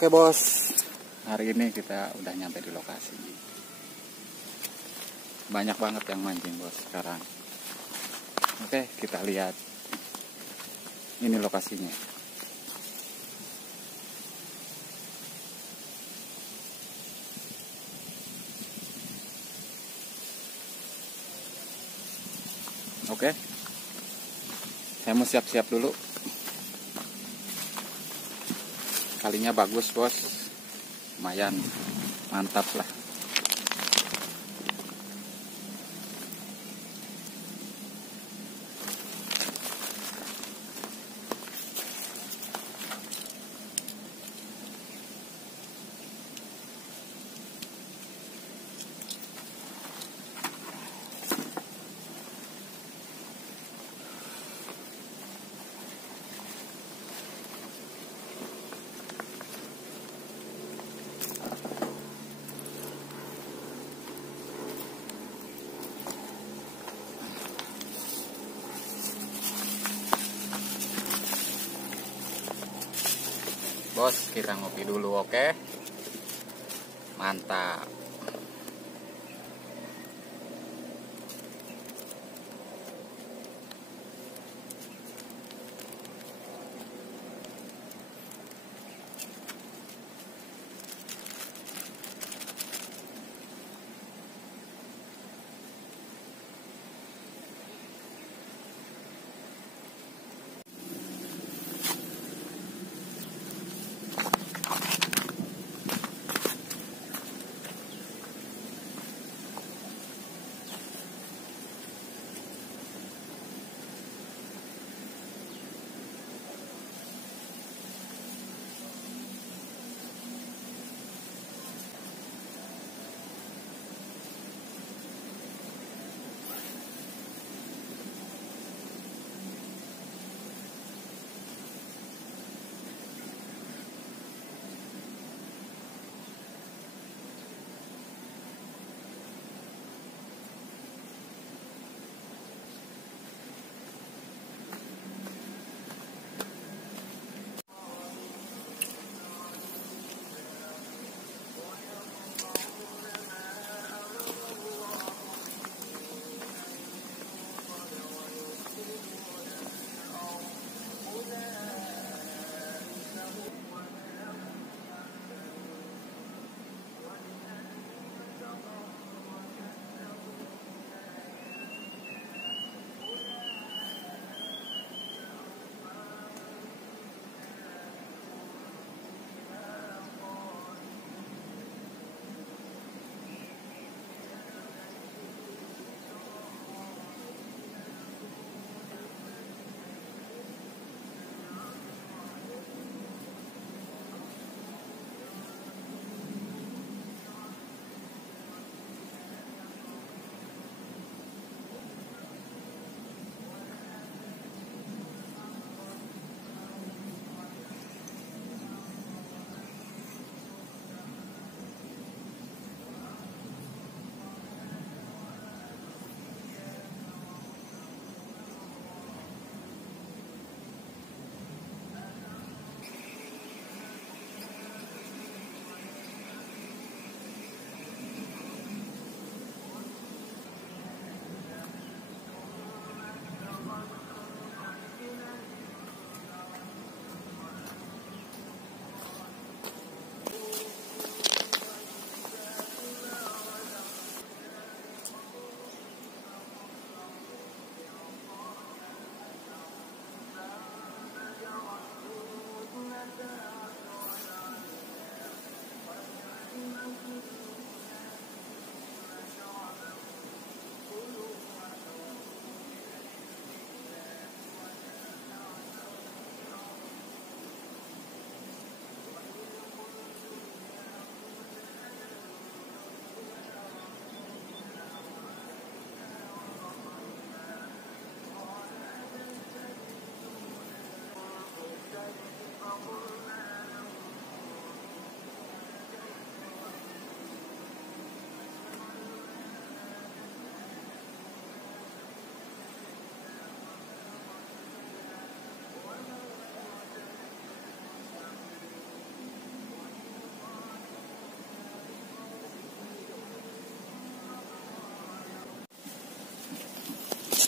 Oke bos, hari ini kita udah nyampe di lokasi. Banyak banget yang mancing bos sekarang. Oke, kita lihat. Ini lokasinya. Oke, saya mau siap-siap dulu. Kalinya bagus bos, lumayan mantap lah. Bos, kita ngopi dulu, oke? Mantap.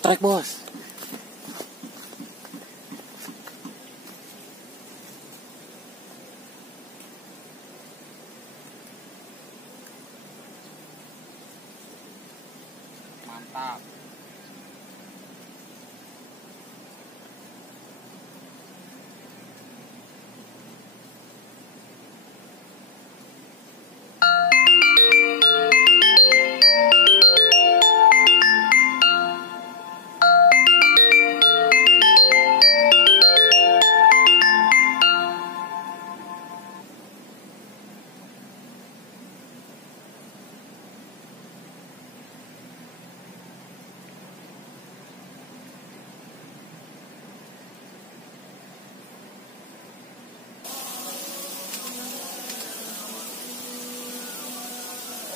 strike bos. Mantap.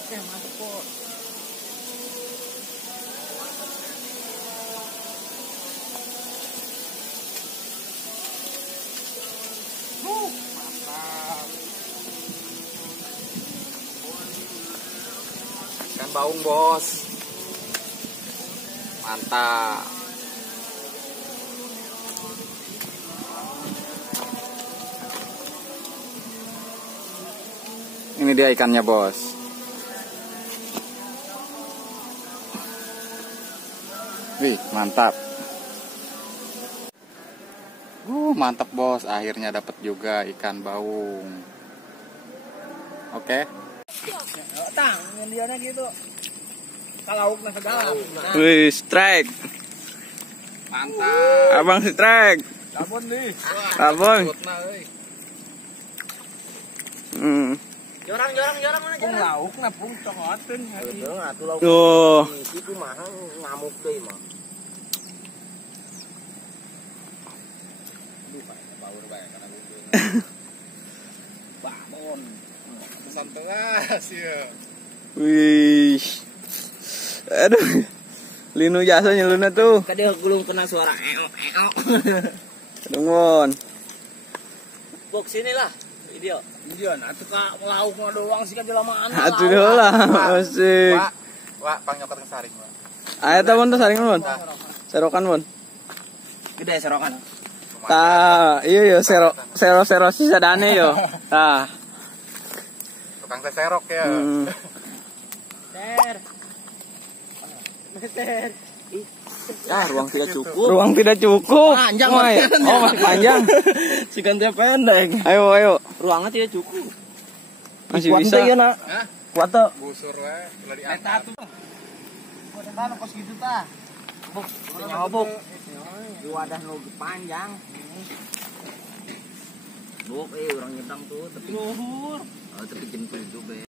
Oke, masuk bos. Mantap. Ikan baung bos. Mantap. Ini dia ikannya bos. Wih, mantap. Mantap bos, akhirnya dapat juga ikan baung. Oke. Tang, dia gitu. Kalau lauk segala. Wih, strike. Mantap. Abang strike. Sabun nih. Abang. Jorang mana jorang. Lauk na pung tongotin. Heeh, atuh lauk. Tuh. Itu mah ngamuk deui mah. Power bae kana gede. Babon. Pesan teras ya. Wih. Aduh. Linu jasa nyeluna tuh. Kadang gulung kena suara eok. Dungon. Box sini lah. Video. Video nah tuh ka lauk mah doang sih kan jelamaan. Atuh heula, asik. Wah, pangnyokot ke saring, Pak. Aya ta mun saring mun. Serokan mun. Gede serokan. Tah, iya yo sero sisadane yo. Tah. Tukang seserok ya. Ter. Ter. Ya, ruang tidak cukup. Ruang tidak cukup. Panjang, oh, ya. Oh, masih panjang. Si gantinya pendek. Ayo. Ruangnya tidak cukup. Masih Kuat bisa. tuh, ya, nak. Hah? Kuat tuh. Busur we, udah Eta diangkat. tuh. Kuat kos gitu tah. Buk, nyawa buk. Di wadah nu panjang. Buk, orang nyetang tuh, tapi luhur. Oh, tapi jempol juga ya.